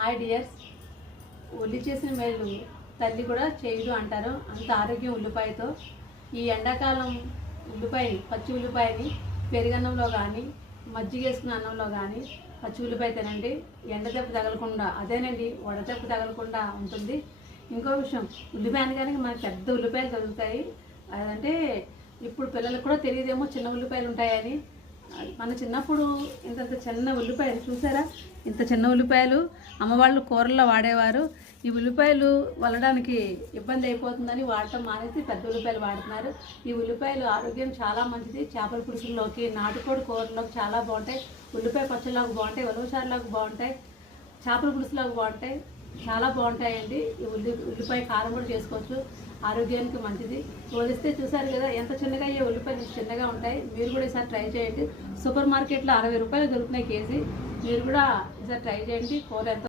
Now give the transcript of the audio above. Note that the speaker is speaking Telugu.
Hi dears. ఉల్లి చేసిన మేలు తల్లి కూడా చేయదు అంటారు. అంత ఆరోగ్యం ఉల్లిపాయతో. ఈ ఎండాకాలం ఉల్లిపాయ, పచ్చి ఉల్లిపాయని పెరుగన్నంలో కానీ, మజ్జిగ వేసుకున్న అన్నంలో కానీ పచ్చి ఉల్లిపాయ తినండి. ఎండదెబ్బ తగలకుండా, అదేనండి వడదెబ్బ తగలకుండా ఉంటుంది. ఇంకో విషయం, ఉల్లిపాయ అనగానే మనకి పెద్ద ఉల్లిపాయలు దొరుకుతాయి. అదంటే ఇప్పుడు పిల్లలకు కూడా తెలియదేమో చిన్న ఉల్లిపాయలు ఉంటాయని. మన చిన్నప్పుడు ఇంత చిన్న ఉల్లిపాయలు చూసారా, ఇంత చిన్న ఉల్లిపాయలు అమ్మవాళ్ళు కూరల్లో వాడేవారు. ఈ ఉల్లిపాయలు వల్లడానికి ఇబ్బంది అయిపోతుందని వాడటం మానేసి పెద్ద ఉల్లిపాయలు వాడుతున్నారు. ఈ ఉల్లిపాయలు ఆరోగ్యం చాలా మంచిది. చేపల పులుసుల్లోకి, నాటుకోడి కూరల్లోకి చాలా బాగుంటాయి. ఉల్లిపాయ పచ్చళ్ళకు బాగుంటాయి, ఉలవచారులకు బాగుంటాయి, చేపల పులుసులకు బాగుంటాయి, చాలా బాగుంటాయండి. ఈ ఉల్లిపాయ కారం కూడా చేసుకోవచ్చు, ఆరోగ్యానికి మంచిది. పోలిస్తే చూసారు కదా ఎంత చిన్నగా అయ్యే ఉల్లిపాయలు చిన్నగా ఉంటాయి. మీరు కూడా ఈసారి ట్రై చేయండి. సూపర్ మార్కెట్లో 60 రూపాయలు దొరుకుతున్నాయి కేజీ. మీరు కూడా ఈసారి ట్రై చేయండి. కూర ఎంత